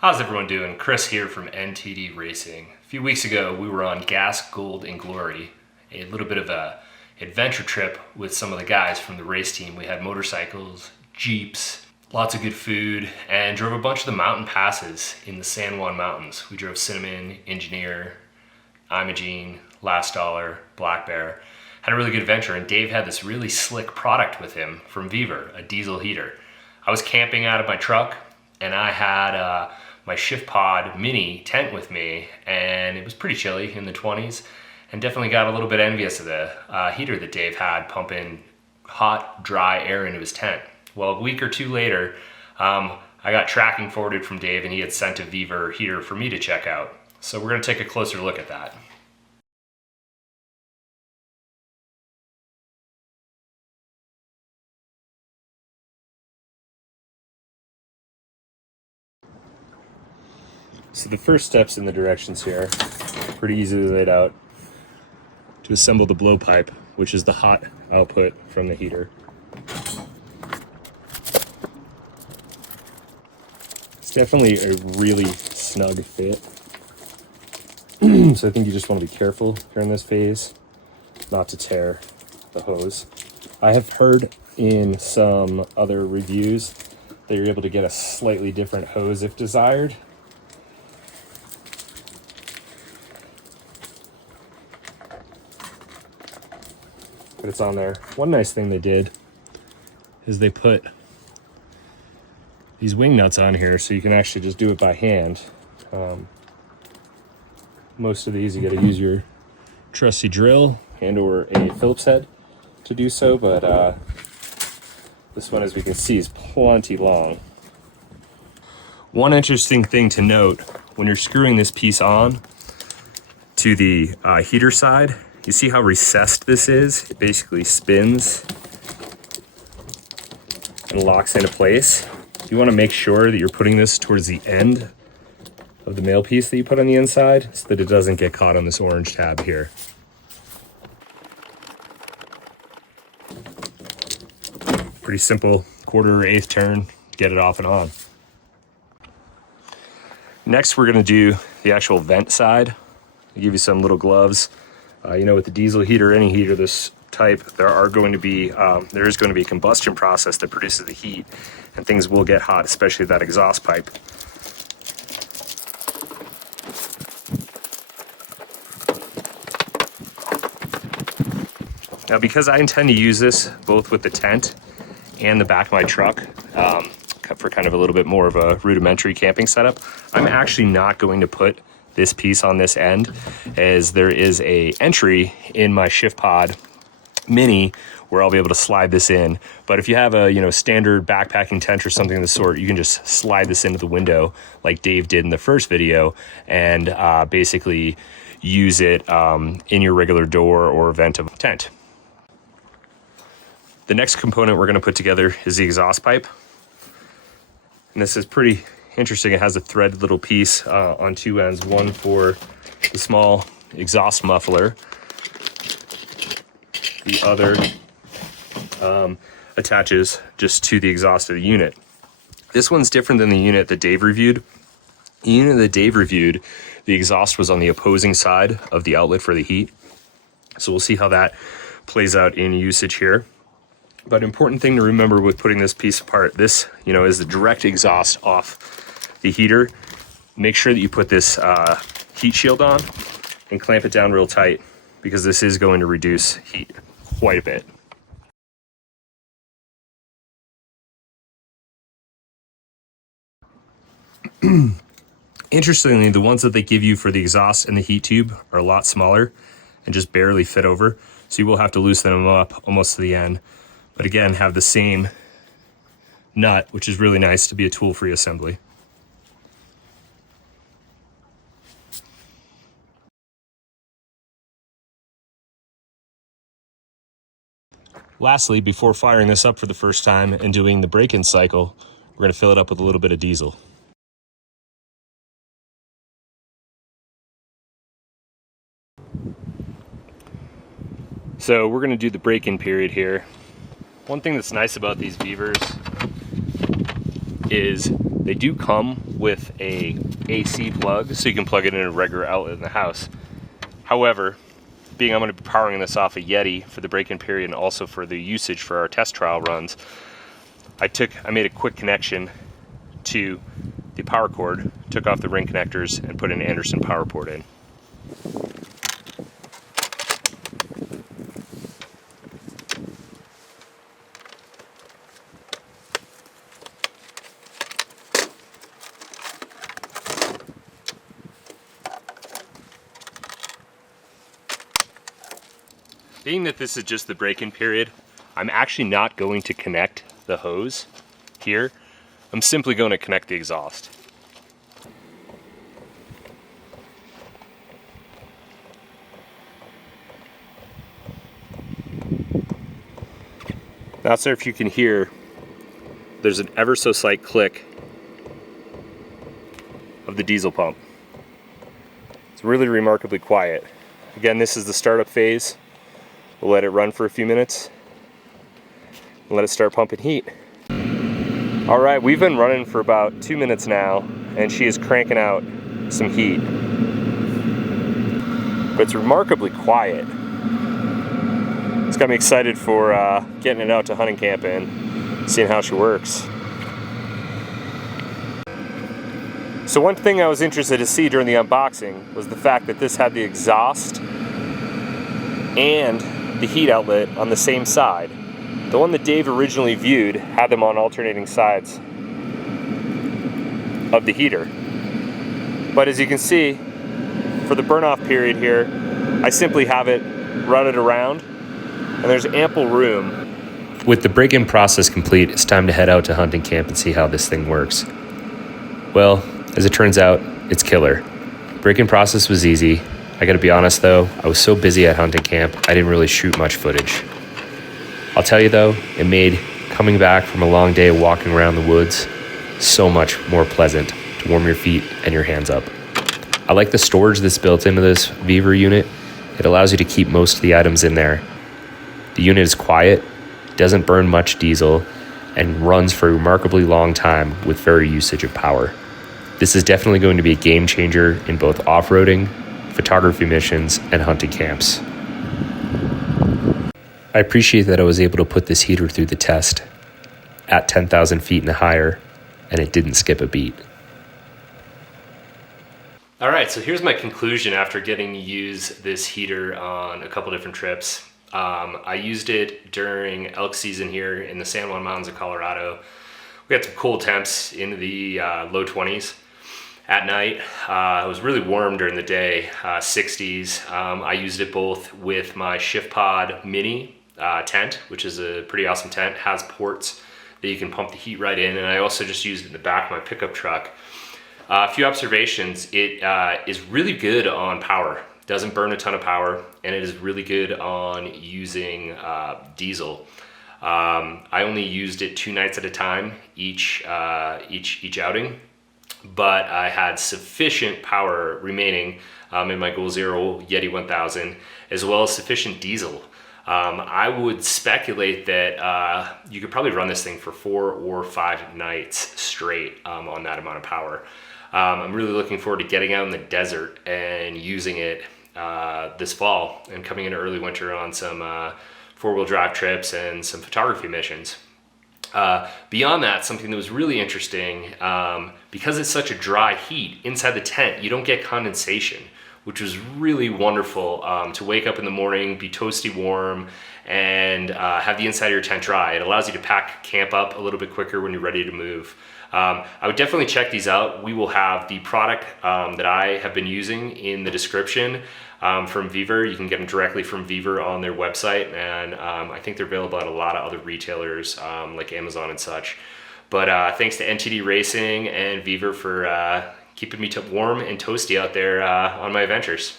How's everyone doing? Chris here from NTD Racing. A few weeks ago, we were on Gas, Gold, and Glory, a little bit of a adventure trip with some of the guys from the race team. We had motorcycles, Jeeps, lots of good food, and drove a bunch of the mountain passes in the San Juan Mountains. We drove Cinnamon, Engineer, Imogene, Last Dollar, Black Bear. Had a really good adventure, and Dave had this really slick product with him from VEVOR, a diesel heater. I was camping out of my truck, and I had my Shift Pod Mini tent with me, and it was pretty chilly in the 20s, and definitely got a little bit envious of the heater that Dave had pumping hot, dry air into his tent. Well, a week or two later, I got tracking forwarded from Dave, and he had sent a VEVOR heater for me to check out. So we're gonna take a closer look at that. So the first steps in the directions here, pretty easily laid out. To assemble the blowpipe, which is the hot output from the heater. It's definitely a really snug fit. So I think you just want to be careful during this phase, not to tear the hose. I have heard in some other reviews that you're able to get a slightly different hose if desired. But it's on there. One nice thing they did is they put these wing nuts on here so you can actually just do it by hand. Most of these you got to use your trusty drill and or a Phillips head to do so, but this one, as we can see, is plenty long. One interesting thing to note when you're screwing this piece on to the heater side, you see how recessed this is? It basically spins and locks into place. You want to make sure that you're putting this towards the end of the male piece that you put on the inside so that it doesn't get caught on this orange tab here. Pretty simple, quarter or eighth turn, get it off and on. Next, we're going to do the actual vent side. I'll give you some little gloves. You know, with the diesel heater, any heater this type, there is going to be a combustion process that produces the heat, and things will get hot, especially that exhaust pipe. Now, because I intend to use this both with the tent and the back of my truck for kind of a little bit more of a rudimentary camping setup, I'm actually not going to put this piece on this end, as there is a entry in my Shift Pod Mini where I'll be able to slide this in. But if you have a standard backpacking tent or something of the sort, you can just slide this into the window like Dave did in the first video, and basically use it in your regular door or vent of a tent. The next component we're going to put together is the exhaust pipe, and this is pretty interesting. It has a threaded little piece on two ends, one for the small exhaust muffler, the other attaches just to the exhaust of the unit. This one's different than the unit that Dave reviewed. The unit that Dave reviewed, the exhaust was on the opposing side of the outlet for the heat. So we'll see how that plays out in usage here. But important thing to remember with putting this piece apart, this is the direct exhaust off the heater. Make sure that you put this heat shield on and clamp it down real tight, because this is going to reduce heat quite a bit. Interestingly, the ones that they give you for the exhaust and the heat tube are a lot smaller and just barely fit over, so you will have to loosen them up almost to the end. But again, have the same nut, which is really nice to be a tool-free assembly. Lastly, before firing this up for the first time and doing the break-in cycle, we're going to fill it up with a little bit of diesel. So we're going to do the break-in period here. One thing that's nice about these VEVORs is They do come with a AC plug, so you can plug it in a regular outlet in the house. However, being I'm going to be powering this off a Yeti for the break-in period and also for the usage for our test trial runs, I made a quick connection to the power cord, took off the ring connectors, and put an Anderson power port in. Being that this is just the break-in period, I'm actually not going to connect the hose here. I'm simply going to connect the exhaust. Not sure if you can hear, there's an ever so slight click of the diesel pump. It's really remarkably quiet. Again, this is the startup phase. We'll let it run for a few minutes and let it start pumping heat. All right, we've been running for about 2 minutes now, and she is cranking out some heat. But it's remarkably quiet. It's got me excited for getting it out to hunting camp and seeing how she works. So one thing I was interested to see during the unboxing was the fact that this had the exhaust and the heat outlet on the same side. The one that Dave originally viewed had them on alternating sides of the heater. But as you can see, for the burn off period here, I simply have it run it around, and there's ample room. With the break-in process complete, it's time to head out to hunting camp and see how this thing works. Well, as it turns out, it's killer. Break-in process was easy. I gotta be honest though, I was so busy at hunting camp, I didn't really shoot much footage. I'll tell you though, it made coming back from a long day walking around the woods so much more pleasant to warm your feet and your hands up. I like the storage that's built into this VEVOR unit. It allows you to keep most of the items in there. The unit is quiet, doesn't burn much diesel, and runs for a remarkably long time with very usage of power. This is definitely going to be a game changer in both off-roading, photography missions, and hunting camps. I appreciate that I was able to put this heater through the test at 10,000 feet and higher, and it didn't skip a beat. All right, so here's my conclusion after getting to use this heater on a couple different trips. I used it during elk season here in the San Juan Mountains of Colorado. We had some cold temps into the low 20s. At night, it was really warm during the day, 60s. I used it both with my ShiftPod Mini tent, which is a pretty awesome tent, has ports that you can pump the heat right in, and I also just used it in the back of my pickup truck. A few observations: it is really good on power, doesn't burn a ton of power, and it is really good on using diesel. I only used it 2 nights at a time each outing. But I had sufficient power remaining in my Goal Zero Yeti 1000, as well as sufficient diesel. I would speculate that you could probably run this thing for 4 or 5 nights straight on that amount of power. I'm really looking forward to getting out in the desert and using it this fall and coming into early winter on some 4-wheel drive trips and some photography missions. Beyond that, something that was really interesting, because it's such a dry heat inside the tent, you don't get condensation, which was really wonderful to wake up in the morning, be toasty warm, and have the inside of your tent dry. It allows you to pack camp up a little bit quicker when you're ready to move. I would definitely check these out. We will have the product that I have been using in the description from VEVOR. You can get them directly from VEVOR on their website, and I think they're available at a lot of other retailers like Amazon and such. But thanks to NTD Racing and VEVOR for keeping me warm and toasty out there on my adventures.